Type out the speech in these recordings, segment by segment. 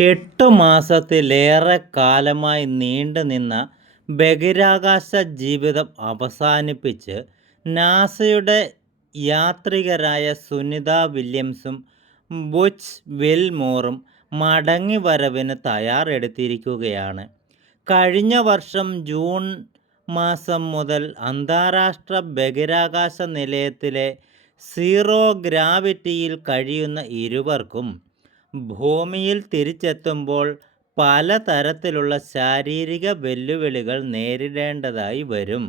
എട്ടു മാസത്തിലേറെ കാലമായി നീണ്ടുനിന്ന ബഹിരാകാശ ജീവിതം അവസാനിപ്പിച്ച് നാസയുടെ യാത്രികരായ സുനിത വില്യംസും ബുച്ച് വിൽമോറും മടങ്ങിവരവിന് തയ്യാറെടുത്തിരിക്കുകയാണ്. കഴിഞ്ഞ വർഷം ജൂൺ മാസം മുതൽ അന്താരാഷ്ട്ര ബഹിരാകാശ നിലയത്തിലെ സീറോ ഗ്രാവിറ്റിയിൽ കഴിയുന്ന ഇരുവർക്കും ഭൂമിയിൽ തിരിച്ചെത്തുമ്പോൾ പലതരത്തിലുള്ള ശാരീരിക വെല്ലുവിളികൾ നേരിടേണ്ടതായി വരും.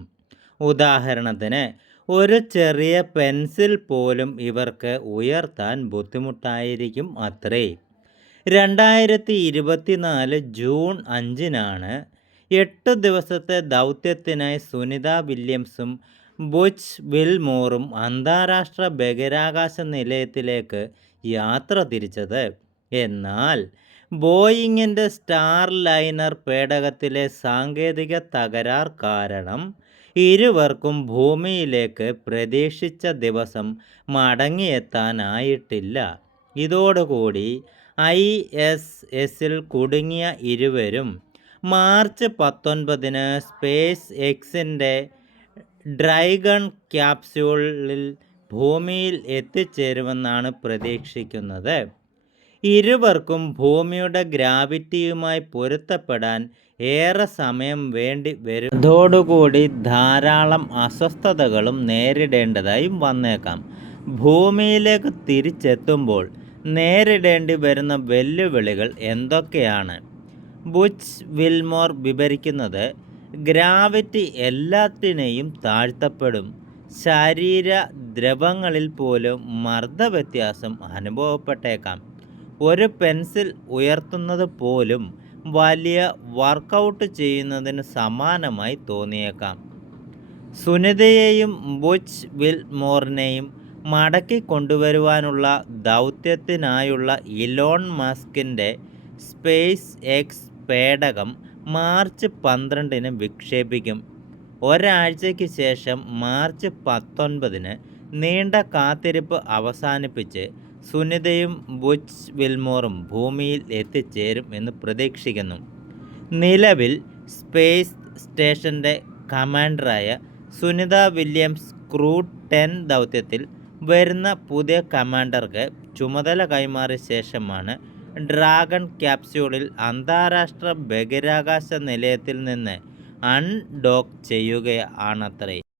ഉദാഹരണത്തിന് ഒരു ചെറിയ പെൻസിൽ പോലും ഇവർക്ക് ഉയർത്താൻ ബുദ്ധിമുട്ടായിരിക്കും അത്രേ. രണ്ടായിരത്തി ഇരുപത്തിനാല് ജൂൺ അഞ്ചിനാണ് എട്ട് ദിവസത്തെ ദൗത്യത്തിനായി സുനിത വില്യംസും ബുച്ച് വിൽമോറും അന്താരാഷ്ട്ര ബഹിരാകാശ നിലയത്തിലേക്ക് യാത്ര തിരിച്ചത്. എന്നാൽ ബോയിങ്ങിന്റെ സ്റ്റാർ ലൈനർ പേടകത്തിലെ സാങ്കേതിക തകരാർ കാരണം ഇരുവർക്കും ഭൂമിയിലേക്ക് പ്രതീക്ഷിച്ച ദിവസം മടങ്ങിയെത്താനായിട്ടില്ല. ഇതോടുകൂടി ഐ. എസ്. എസിൽ കുടുങ്ങിയ ഇരുവരും മാർച്ച് പത്തൊൻപതിന് സ്പേസ് എക്സിന്റെ ഡ്രൈഗൺ ക്യാപ്സ്യൂളിൽ ഭൂമിയിൽ എത്തിച്ചേരുമെന്നാണ് പ്രതീക്ഷിക്കുന്നത്. ഇരുവർക്കും ഭൂമിയുടെ ഗ്രാവിറ്റിയുമായി പൊരുത്തപ്പെടാൻ ഏറെ സമയം വേണ്ടി വരുന്നതോടുകൂടി ധാരാളം അസ്വസ്ഥതകളും നേരിടേണ്ടതായും വന്നേക്കാം. ഭൂമിയിലേക്ക് തിരിച്ചെത്തുമ്പോൾ നേരിടേണ്ടി വരുന്ന വെല്ലുവിളികൾ എന്തൊക്കെയാണ്? ബുച്ച് വിൽമോർ വിവരിക്കുന്നത് ഗ്രാവിറ്റി എല്ലാത്തിനെയും താഴ്ത്തപ്പെടും. ശരീര ദ്രവങ്ങളിൽ പോലും മർദ്ദവ്യത്യാസം അനുഭവപ്പെട്ടേക്കാം. ഒരു പെൻസിൽ ഉയർത്തുന്നത് പോലും വലിയ വർക്കൗട്ട് ചെയ്യുന്നതിന് സമാനമായി തോന്നിയേക്കാം. സുനിതയെയും ബുച്ച് മടക്കി കൊണ്ടുവരാനുള്ള ദൗത്യത്തിനായുള്ള ഇലോൺ മസ്കിന്റെ സ്പേസ് എക്സ് പേടകം മാർച്ച് പന്ത്രണ്ടിന് വിക്ഷേപിക്കും. ഒരാഴ്ചയ്ക്ക് ശേഷം മാർച്ച് പത്തൊൻപതിന് നീണ്ട കാത്തിരിപ്പ് അവസാനിപ്പിച്ച് സുനിതയും ബുച്ച് വിൽമോറും ഭൂമിയിൽ എത്തിച്ചേരും എന്ന് പ്രതീക്ഷിക്കുന്നു. നിലവിൽ സ്പേസ് സ്റ്റേഷന്റെ കമാൻഡറായ സുനിത വില്യംസ് ക്രൂ ടെൻ ദൗത്യത്തിൽ വരുന്ന പുതിയ കമാൻഡർക്ക് ചുമതല കൈമാറിയ ശേഷമാണ് ഡ്രാഗൺ ക്യാപ്സ്യൂളിൽ അന്താരാഷ്ട്ര ബഹിരാകാശ നിലയത്തിൽ നിന്ന് അൺഡോക്ക് ചെയ്യുകയാണത്രേ.